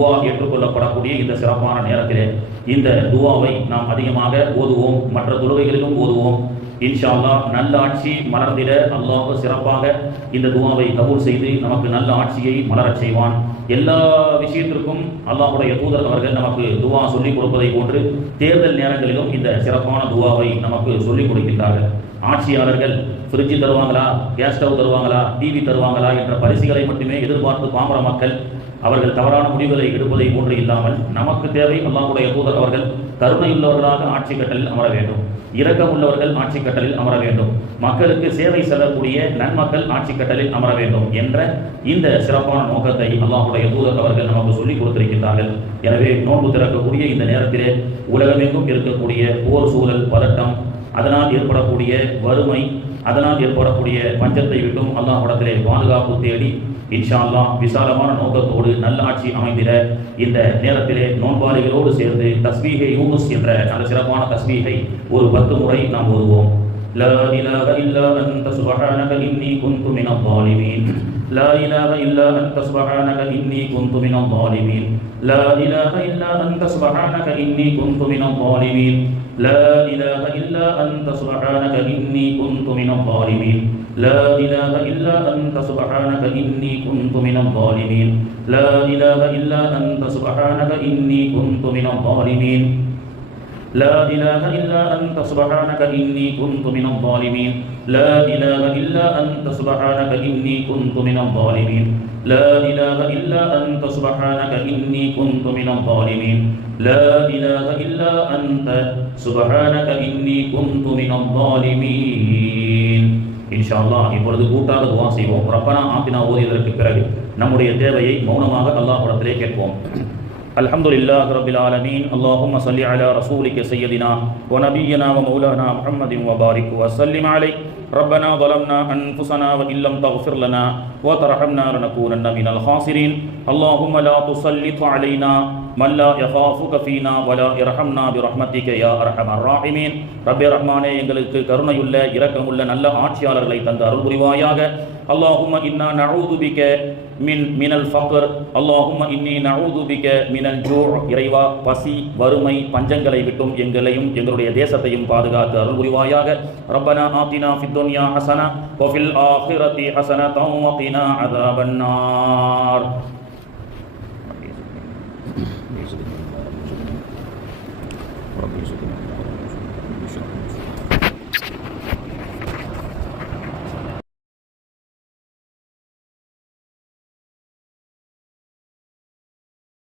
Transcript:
துவா ஏற்றுக்கொள்ளப்படக்கூடிய இந்த சிறப்பான நேரத்திலே இந்த துவாவை நாம் அதிகமாக ஓதுவோம், மற்ற தொழுகைகளிலும் ஓதுவோம். இன்ஷா அல்லாஹ் நல்ல ஆட்சி மலர்ந்திட அல்லாஹ் சிறப்பாக இந்த துவாவை கபூல் செய்து நமக்கு நல்ல ஆட்சியை மலரச் செய்வான். எல்லா விஷயத்திற்கும் அல்லாஹுடைய தூதர் அவர்கள் நமக்கு துவா சொல்லிக் கொடுப்பதை போன்று தேர்தல் நேரங்களிலும் இந்த சிறப்பான துவாவை நமக்கு சொல்லிக் கொடுக்கின்றார்கள். ஆட்சியாளர்கள் ஃப்ரிட்ஜு தருவாங்களா, கேஸ் ஸ்டவ் தருவாங்களா, டிவி தருவாங்களா என்ற பரிசுகளை மட்டுமே எதிர்பார்த்து பாமர மக்கள் அவர்கள் தவறான முடிவுகளை எடுப்பதை போன்று இல்லாமல் நமக்கு தேவை அல்லாஹுடைய தூதர் அவர்கள் கருணையுள்ளவர்களாக ஆட்சி கட்டலில் அமர வேண்டும், இரக்கம் உள்ளவர்கள் ஆட்சி கட்டலில் அமர வேண்டும், மக்களுக்கு சேவை செல்லக்கூடிய நன்மக்கள் ஆட்சி கட்டலில் அமர வேண்டும் என்ற இந்த சிறப்பான நோக்கத்தை அல்லாஹுடைய தூதர் அவர்கள் நமக்கு சொல்லிக் கொடுத்திருக்கின்றார்கள். எனவே நோன்பு திறக்கக்கூடிய இந்த நேரத்திலே உலகமெங்கும் இருக்கக்கூடிய போர் சூழல், பதட்டம், அதனால் ஏற்படக்கூடிய வறுமை, அதனால் ஏற்படக்கூடிய பஞ்சத்தை விட்டும் அல்லாஹ்விடத்திலே பாதுகாப்பு தேடி இன்ஷா அல்லாஹ் விசாலமான நோக்கத்தோடு நல்ல ஆட்சி அமைந்திட இந்த நேரத்திலே நோன்பாளிகளோடு சேர்ந்து தஸ்பீஹை யூனுஸ் என்ற அந்த சிறப்பான தஸ்பீஹை ஒரு 10 முறை நாம் ஓதுவோம். லா இலாஹ இல்லா அன்த சுப்ஹானக இன்னி குன்து மினல் ஸாலிமீன். லா இலாஹ இல்லா அன்த சுப்ஹானக இன்னி குன்து மினல் ஸாலிமீன். லா இலாஹ இல்லா அன்த சுப்ஹானக இன்னி குன்து மினல் ஸாலிமீன். லா இலாஹ இல்லா அன்த சுப்ஹானக இன்னி குன்து மினல் ஸாலிமீன். لا إله إلا أنت سبحانك إني كنت من الظالمين. لا إله إلا أنت سبحانك إني كنت من الظالمين. لا إله إلا أنت سبحانك إني كنت من الظالمين. لا إله إلا أنت سبحانك إني كنت من الظالمين. لا إله إلا أنت سبحانك إني كنت من الظالمين. لا إله إلا أنت سبحانك إني كنت من الظالمين. இன்ஷா அல்லாஹ் இப்பொழுது கூட்டாக துவா செய்வோம். ரப்பனா ஆத்தினா ஓதியதற்கு பிறகு நம்முடைய தேவையை மௌனமாக அல்லாஹ்விடத்திலே கேட்போம். அல்ஹம்துலில்லாஹி ரப்பில் ஆலமீன். அல்லாஹும்ம ஸல்லி அலா ரசூலிக சய்யிதினா வ நபியினா வ மௌலானா முஹம்மதின் வ பாரிக் வ ஸல்லிம் அலைஹி. ரப்பனா ظلمنا أنفسنا وإن لم تغفر لنا وترحمنا لنكونن من الخاسرين. اللهم لا تسلط علينا من لا يخافك فينا ولا يرحمنا برحمتك يا أرحم الراحمين. ரப்பே ரஹ்மானே, எங்களுக்கு கருணையுள்ள இரக்கமுள்ள நல்ல ஆட்சியாளர்களை தந்து அருள் புரிவாயாக. اللهم إنا نعوذ بك من الفقر. اللهم إني نعوذ بك من الجوع. இறைவா, பசி, வறுமை, பஞ்சங்களை விட்டும் எங்களையும் எங்களுடைய தேசத்தையும் பாதுகாத்து அருள் புரிவாயாக. ரப்பனா ஆத்தினா ஃபித் துன்யா ஹஸனா வ ஃபில் ஆখিরাতি ஹஸனதன் வ கினா அஸாபன் நார்.